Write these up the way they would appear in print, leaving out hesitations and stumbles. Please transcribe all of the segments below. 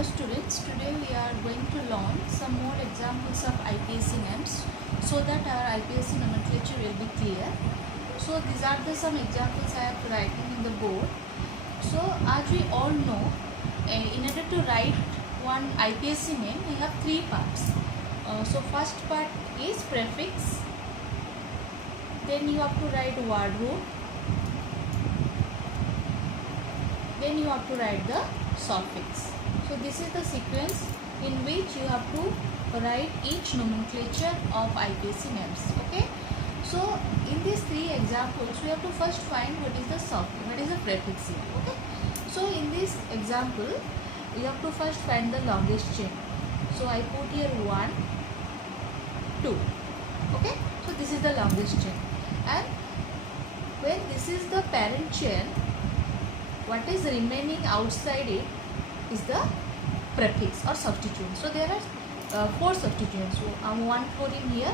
Hello students, today we are going to learn some more examples of IPSC names so that our IPSC nomenclature will be clear. So these are some examples I have writing in the board. So as we all know, in order to write one IPSC name, we have three parts. So first part is prefix, then you have to write word root, then you have to write the suffix. So this is the sequence in which you have to write each nomenclature of IPSC names. Okay. So in these three examples, we have to first find what is the suffix, what is the prefix here. Okay. So in this example, you have to first find the longest chain. So I put here 1, 2. Okay. So this is the longest chain, and when this is the parent chain, what is remaining outside it is the prefix or substituent. So there are 4 substituents. So 1 chlorine here,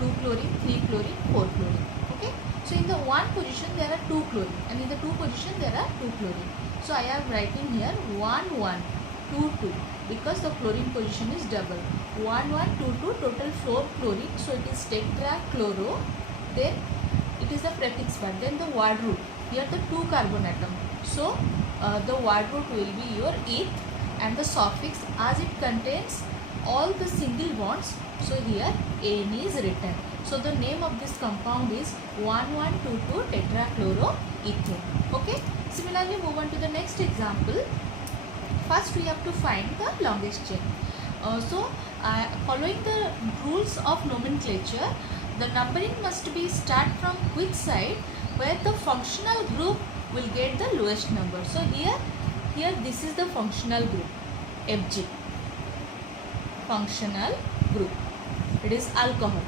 2 chlorine, 3 chlorine, 4 chlorine. Okay. So in the 1 position there are 2 chlorine, and in the 2 position there are 2 chlorine. So I am writing here 1 1 2 2 because the chlorine position is double. 1 1 2 2, total 4 chlorine. So it is tetrachloro. Then it is the prefix part. Then the word root. Here the 2 carbon atom. So the word root will be your eth, and the suffix as it contains all the single bonds. So here N is written. So the name of this compound is 1122 tetrachloroethane. Okay. Similarly, move on to the next example. First we have to find the longest chain. Following the rules of nomenclature, the numbering must be start from which side where the functional group will get the lowest number. So here this is the functional group, Fg. Functional group. It is alcohol.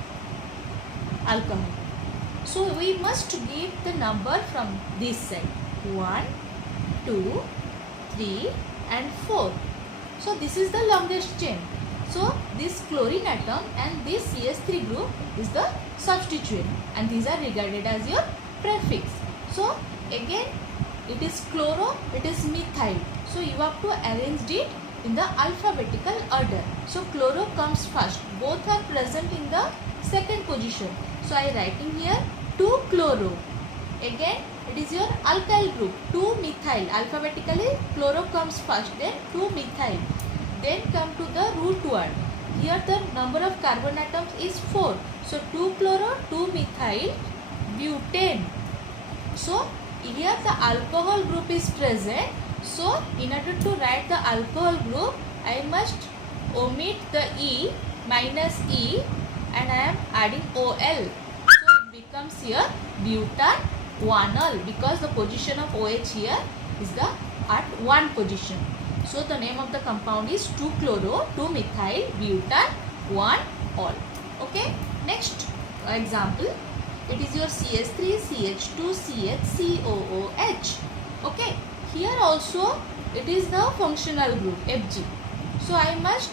So we must give the number from this side. 1, 2, 3 and 4. So this is the longest chain. So this chlorine atom and this CH3 group is the substituent, and these are regarded as your prefix. So again it is chloro, it is methyl. So you have to arrange it in the alphabetical order. So chloro comes first. Both are present in the second position. So I writing here 2 chloro. Again it is your alkyl group, 2 methyl. Alphabetically chloro comes first, then 2 methyl. Then come to the root word. Here the number of carbon atoms is 4. So 2 chloro, 2 methyl, butane. So here the alcohol group is present. So in order to write the alcohol group, I must omit the E, minus E, and I am adding OL. So it becomes here butanol, because the position of OH here is the at 1 position. So the name of the compound is 2-chloro, 2-methyl, butanol. Okay. Next example. It is your CH3, CH2, CH, COOH. Okay. Here also it is the functional group Fg. So I must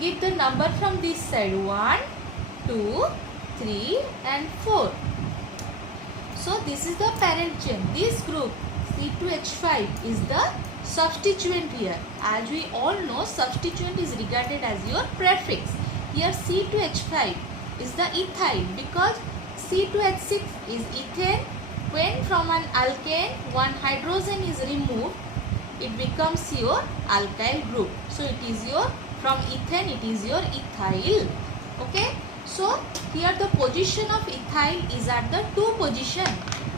give the number from this side. 1, 2, 3 and 4. So this is the parent chain. This group C2H5 is the substituent here. As we all know, substituent is regarded as your prefix. Here C2H5 is the ethyl, because C2H6 is ethane. When from an alkane one hydrogen is removed, it becomes your alkyl group. So it is your, from ethane it is your ethyl. Okay. So here the position of ethyl is at the 2 position.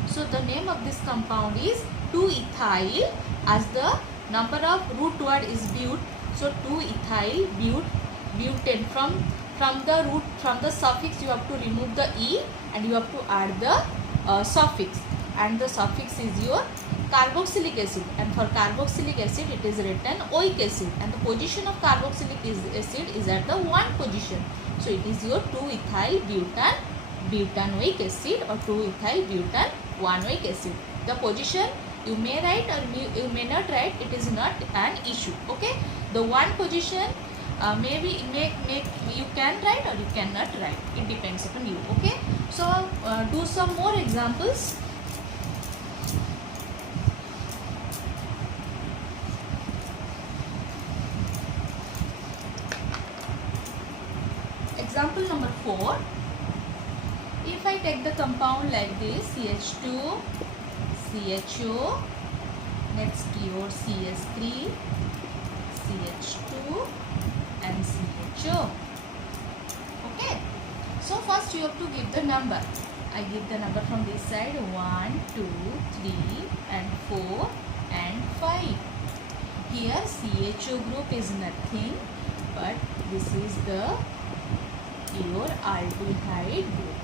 So the name of this compound is 2-ethyl, as the number of root word is but. So 2-ethyl butane. From the root, from the suffix you have to remove the E and you have to add the suffix, and the suffix is your carboxylic acid, and for carboxylic acid it is written oic acid, and the position of carboxylic acid is at the 1 position. So it is your 2-ethyl butanoic acid or 2-ethyl butanoic acid. The position you may write or you may not write, it is not an issue. Okay. The 1 position maybe you can write or you cannot write. It depends upon you. Okay. So do some more examples. example number 4. If I take the compound like this, CH2, CHO, next your CS3, CH2 and CHO. Okay. So first you have to give the number. I give the number from this side 1, 2, 3 and 4 and 5. Here CHO group is nothing but this is the your aldehyde group.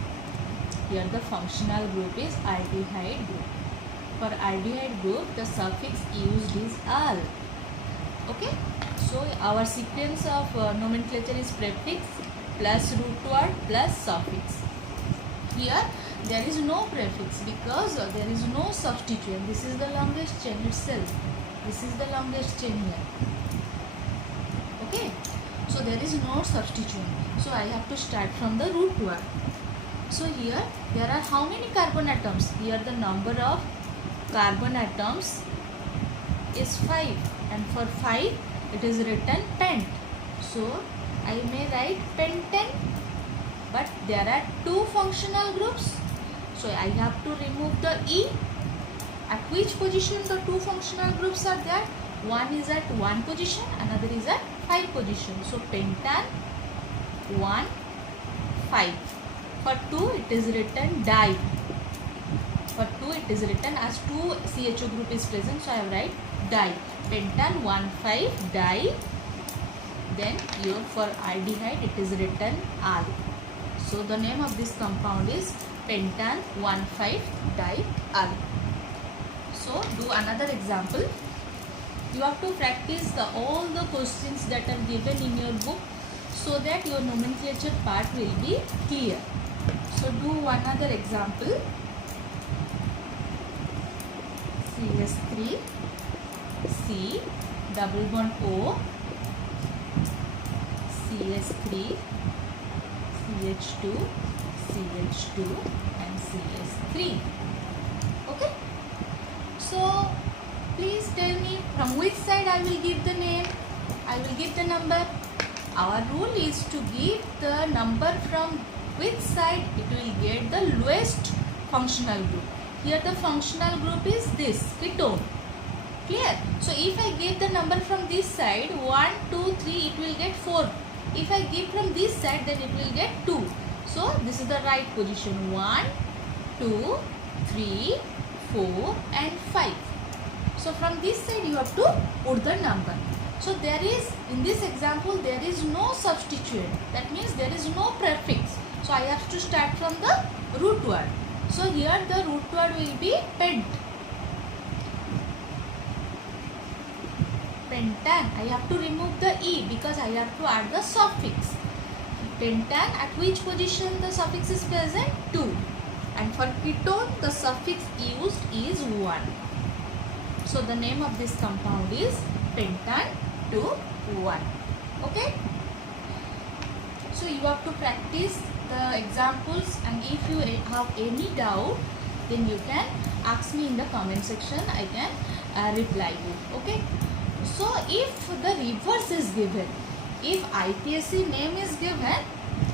Here the functional group is aldehyde group. For aldehyde group the suffix used is al. Okay. So our sequence of nomenclature is prefix plus root word plus suffix. Here there is no prefix because there is no substituent. This is the longest chain itself. This is the longest chain here. Okay. So there is no substituent. So I have to start from the root word. So here there are how many carbon atoms? Here the number of carbon atoms is 5 and for 5 it is written pent. So I may write penten, but there are 2 functional groups. So I have to remove the E. At which position the 2 functional groups are there? One is at 1 position, another is at 5 position. So pentan 1, 5. For 2 it is written di. For 2 it is written as 2 CHO group is present. So I write di. Pentan 1, 5 di. Then here for aldehyde it is written al. So the name of this compound is pentan 1,5-di-al. So do another example. You have to practice all the questions that are given in your book so that your nomenclature part will be clear. So do another example. CS3, C, double bond O, CS3, CH2, CH2 and CS3. Okay. So please tell me from which side I will give the name, I will give the number. Our rule is to give the number from which side it will get the lowest functional group. Here the functional group is this, ketone. Clear? So if I give the number from this side 1, 2, 3, it will get 4. If I give from this side, then it will get 2. So this is the right position. 1, 2, 3, 4 and 5. So from this side you have to put the number. So there is, in this example, there is no substituent. That means there is no prefix. So I have to start from the root word. So here the root word will be pent. Pentan. I have to remove the E because I have to add the suffix. Pentan, at which position the suffix is present? 2. And for ketone, the suffix used is 1. So the name of this compound is pentan 2,1. Okay. So you have to practice the examples, and if you have any doubt, then you can ask me in the comment section. I can reply you. Okay. So if the reverse is given, if IPSC name is given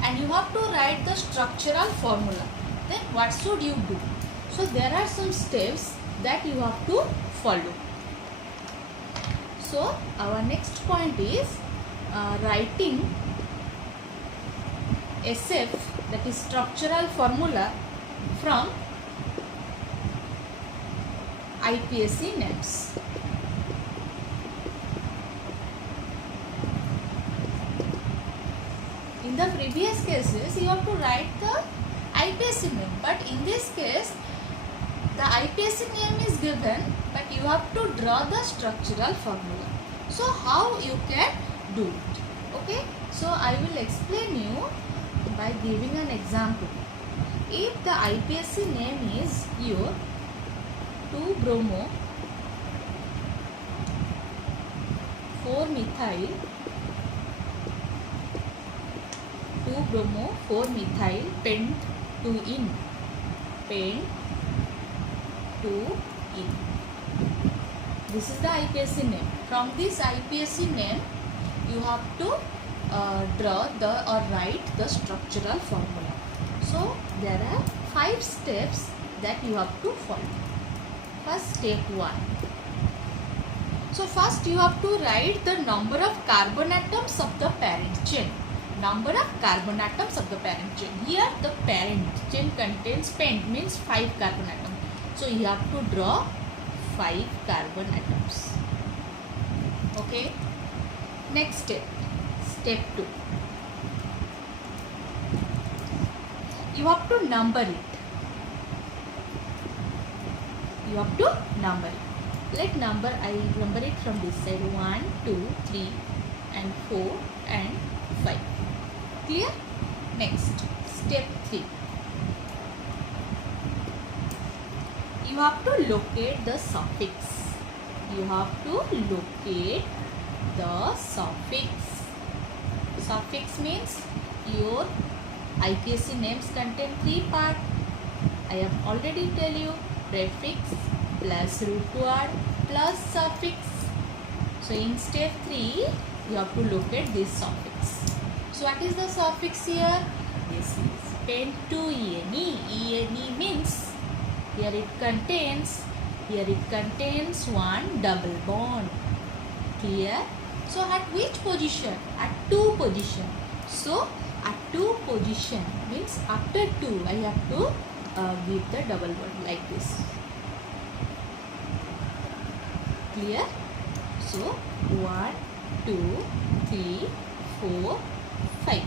and you have to write the structural formula, then what should you do? So there are some steps that you have to follow. So our next point is writing SF, that is structural formula from IPSC names. In the previous cases, you have to write the IPSC name, but in this case, the IPSC name is given, but you have to draw the structural formula. So how you can do it? Okay, so I will explain you by giving an example. If the IPSC name is your 2-bromo 4-methyl 2-bromo 4-methyl pent 2-ene pent 2-ene. This is the IPSC name. From this IPSC name, you have to draw the or write the structural formula. So there are 5 steps that you have to follow. First, step 1. So first you have to write the number of carbon atoms of the parent chain. Number of carbon atoms of the parent chain. Here the parent chain contains pent, means 5 carbon atoms. So you have to draw 5 carbon atoms. Okay. Next step. Step 2. You have to number it. You have to number it. Let number, I number it from this side. 1, 2, 3 and 4 and 5. Clear? Next, step 3. You have to locate the suffix. You have to locate the suffix. Suffix means your IPSC names contain 3 parts. I have already tell you, prefix plus root word plus suffix. So in step 3, you have to locate this suffix. So what is the suffix here? This is pent-2-ene. Ene means here it contains one double bond. Clear? So at which position? At 2 position. So at 2 position means after 2 I have to give the double bond like this. Clear? So 1, 2, 3, 4, 5.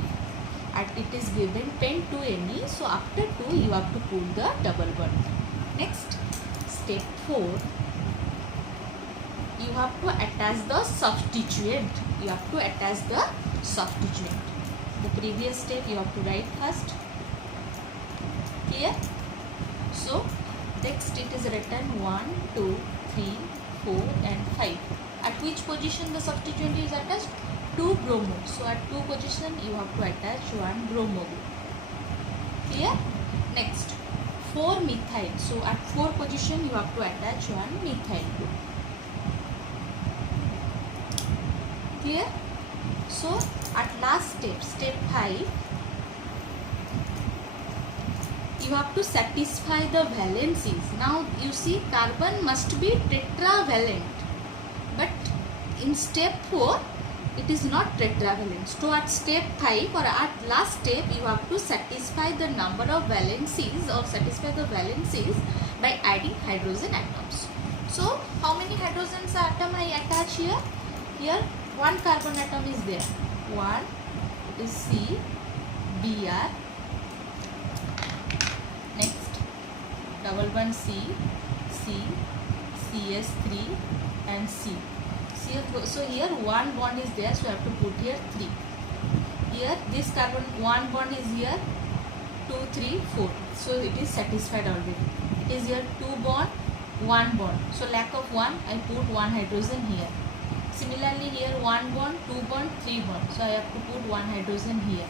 And it is given pent-2-ene. So after 2 you have to put the double bond. Next, step 4. You have to attach the substituent. You have to attach the substituent. The previous step you have to write first. Clear? So next it is written 1, 2, 3, 4 and 5. At which position the substituent is attached? 2 bromo. So at 2 position you have to attach 1 bromo. Clear? Next, 4 methyl. So at 4 position you have to attach 1 methyl group. Clear? So at last step, step 5, you have to satisfy the valencies. Now you see carbon must be tetravalent, but in step 4 it is not tetravalent. So at step 5 or at last step you have to satisfy the number of valencies or satisfy the valencies by adding hydrogen atoms. So how many hydrogen atom I attach here? Here 1 carbon atom is there. 1 is C, Br. Next, double bond C, C, CS3 and C. So here 1 bond is there, so I have to put here 3. Here this carbon 1 bond is here, 2, 3, 4. So it is satisfied already. It is here 2 bond, 1 bond. So lack of 1, I put 1 hydrogen here. Similarly here 1 bond, 2 bond, 3 bond. So I have to put 1 hydrogen here.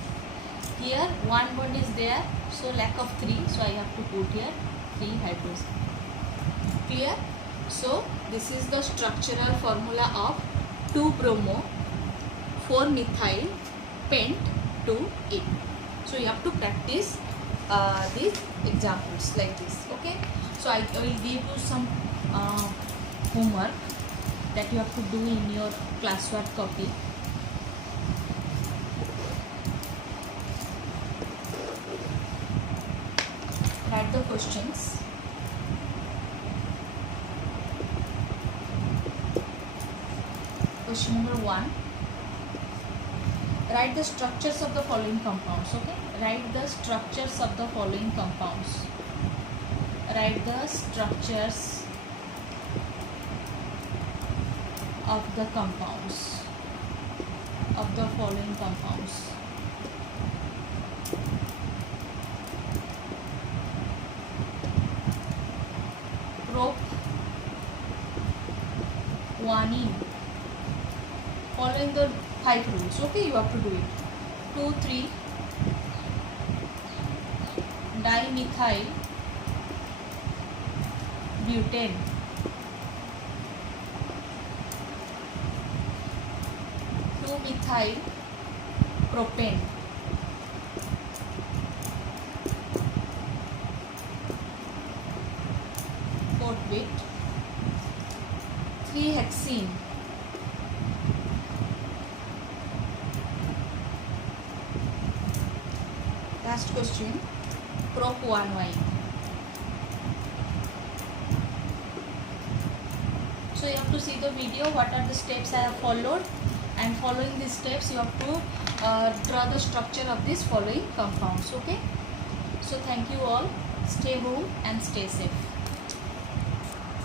Here 1 bond is there, so lack of 3. So I have to put here 3 hydrogen. Clear? So this is the structural formula of 2 bromo, 4 methyl, pent, 2-ene. So you have to practice these examples like this. Okay. So I will give you some homework that you have to do in your classwork copy. Write the questions. Question number 1. Write the structures of the following compounds. Okay. Write the structures of the following compounds. Write the structures of the compounds of the following compounds. Prop guanine. Following the 5 rules. Okay, you have to do it. 2, 3 dimethyl butane. 2 methyl propane. Fourth bit, 3-hexene. Last question, prop-1Y. So you have to see the video, what are the steps I have followed, and following these steps you have to draw the structure of this following compounds. Okay, so thank you all, stay home and stay safe.